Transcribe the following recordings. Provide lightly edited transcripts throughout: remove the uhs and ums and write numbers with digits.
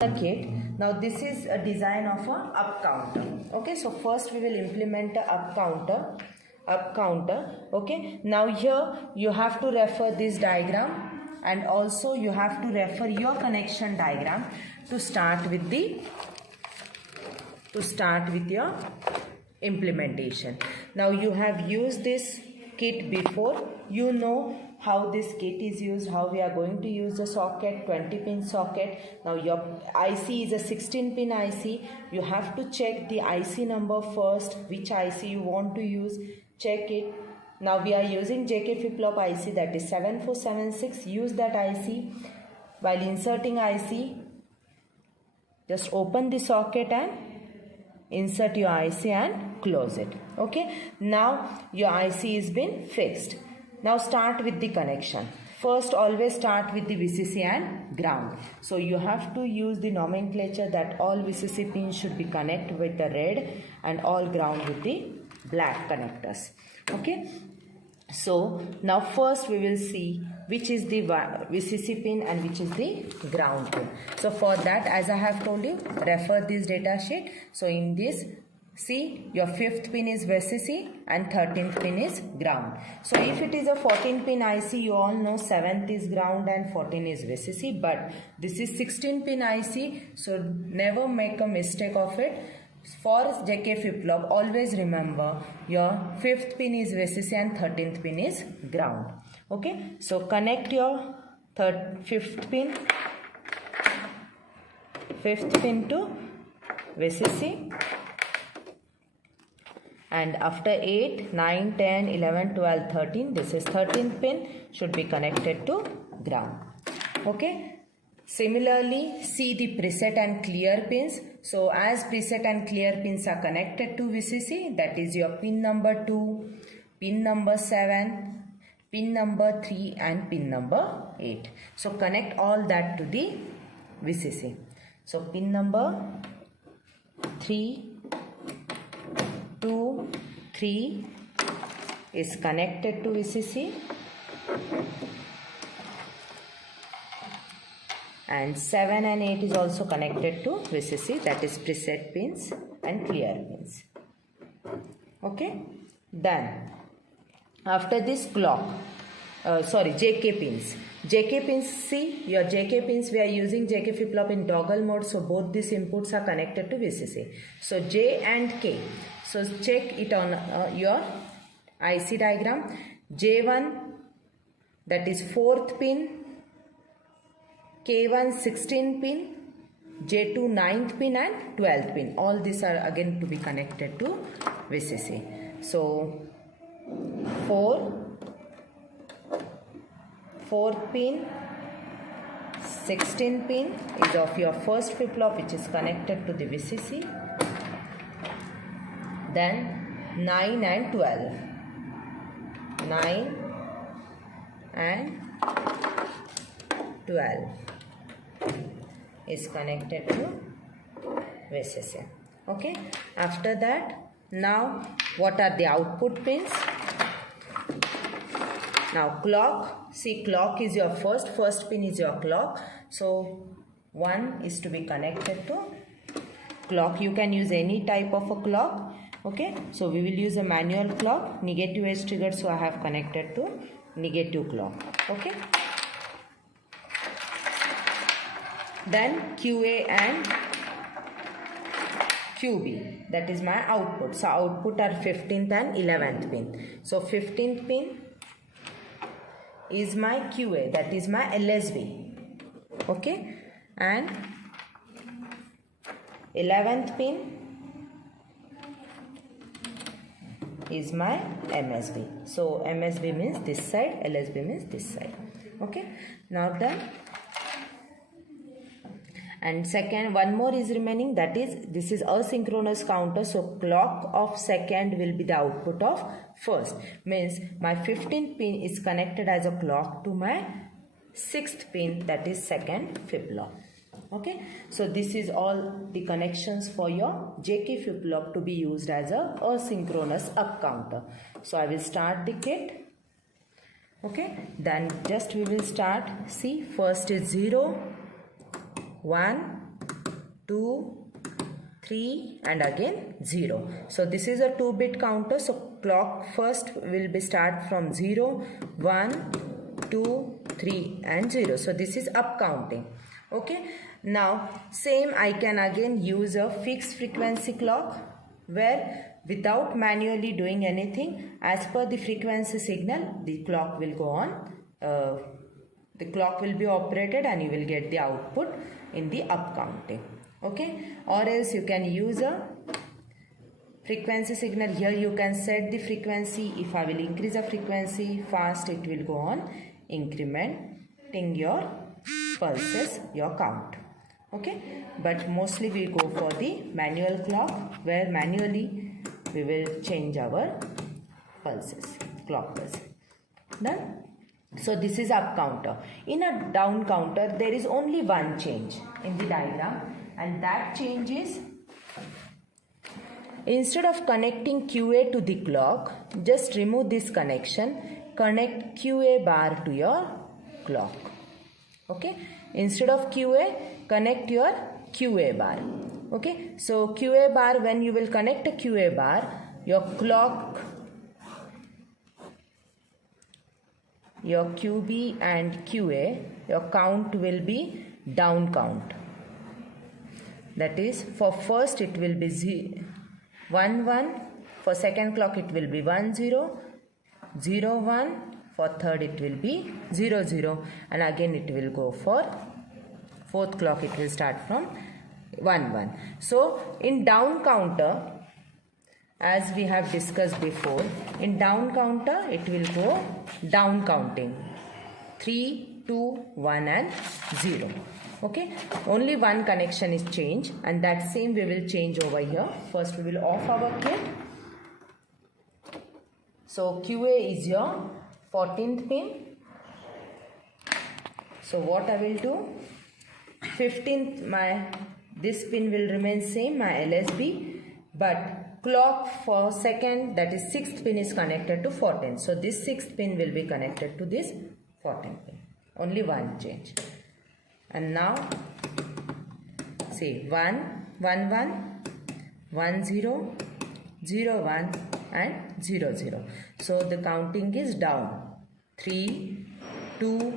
the kit. Now this is a design of a up counter. Okay, so first we will implement a up counter. Okay, now here you have to refer this diagram and also you have to refer your connection diagram to start with your implementation. Now you have used this kit before, you know how this kit is used, how we are going to use the socket, 20 pin socket. Now your IC is a 16 pin IC. You have to check the IC number first, which IC you want to use, check it. Now we are using JK flip-flop IC, that is 7476. Use that IC. While inserting IC, just open the socket and insert your IC and close it. Okay, now your IC is been fixed. Now start with the connection. First always start with the VCC and ground. So you have to use the nomenclature that all VCC pins should be connected with the red and all ground with the black connectors. Okay, so now first we will see which is the VCC pin and which is the ground pin. So for that, as I have told you, refer this data sheet. So in this, see, your 5th pin is VCC and 13th pin is ground. So if it is a 14 pin IC, you all know 7th is ground and 14 is VCC, but this is 16 pin IC, so never make a mistake of it. For JK flip-flop, always remember your 5th pin is VCC and 13th pin is ground. Okay, so connect your 5th pin to VCC. And after 8, 9, 10, 11, 12, 13, this is 13th pin should be connected to ground. Okay. Similarly, see the preset and clear pins. So as preset and clear pins are connected to VCC, that is your pin number 2, pin number 7, pin number 3 and pin number 8. So connect all that to the VCC. So pin number 3, 2, 3 is connected to VCC and 7 and 8 is also connected to VCC, that is preset pins and clear pins. Okay, then after this JK pins. JK pins, see your JK pins, we are using JK flip-flop in toggle mode, so both these inputs are connected to VCC. So J and K. So check it on your IC diagram. J1, that is 4th pin, K1 16 pin, J2 9th pin and 12th pin. All these are again to be connected to VCC. So 4th pin, 16 pin is of your first flip-flop which is connected to the VCC. Then 9 and 12. 9 and 12 is connected to VCC. Okay. After that, now what are the output pins? Now clock, see clock is your first pin is your clock. So 1 is to be connected to clock. You can use any type of a clock. Okay, so we will use a manual clock, negative edge triggered, so I have connected to negative clock. Okay. Then QA and QB, that is my output. So output are 15th and 11th pin. So 15th pin is my QA, that is my LSB. Okay, and 11th pin is my MSB. So MSB means this side, LSB means this side. Okay, now done. And second, one more is remaining, that is, this is asynchronous counter, so clock of second will be the output of first. Means my 15th pin is connected as a clock to my 6th pin, that is second flip-flop. Okay, so this is all the connections for your JK flip-flop to be used as a asynchronous up counter. So I will start the kit. Okay, then just we will start. See, first is 0, 1, 2, 3 and again 0. So this is a 2-bit counter. So clock first will be start from 0, 1, 2, 3 and 0. So this is up counting. Okay. Now same I can again use a fixed frequency clock where without manually doing anything, as per the frequency signal, the clock will go on. The clock will be operated and you will get the output in the up counting. Okay. Or else you can use a frequency signal. Here you can set the frequency. If I will increase the frequency fast, it will go on incrementing your pulses, your count. Okay. But mostly we go for the manual clock where manually we will change our pulses, clock pulse. Done. So this is up counter. In a down counter, there is only one change in the diagram, and that change is, instead of connecting QA to the clock, just remove this connection, connect QA bar to your clock. Okay. Instead of QA, connect your QA bar. Okay. So QA bar, when you will connect a QA bar, your clock, your QB and QA, your count will be down count. That is, for first it will be 1 1, for second clock it will be 1 0, 0 1, for third it will be 0 0, and again it will go for fourth clock, it will start from 1 1. So in down counter, as we have discussed before, in down counter it will go down counting 3, 2, 1 and 0. Okay. Only one connection is changed, and that same we will change over here. First we will off our kit. So QA is your 14th pin. So what I will do, 15th, this pin will remain same, my LSB, but clock for second, that is 6th pin, is connected to 14th. So this 6th pin will be connected to this 14th pin. Only one change. And now say 1 1 1, 1 0, 0 1 and 0 0. So the counting is down 3, 2,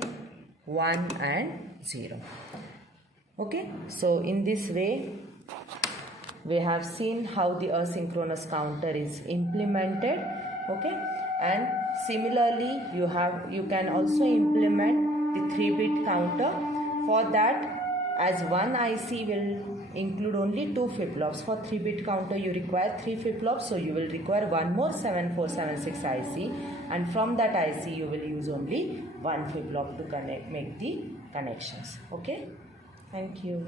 1 and 0. Okay. So in this way we have seen how the asynchronous counter is implemented. Okay. And similarly you can also implement the 3-bit counter. For that, as one IC will include only 2 flip-flops, for 3-bit counter you require 3 flip-flops, so you will require one more 7476 IC, and from that IC you will use only one flip-flop to make the connections. Okay. Thank you.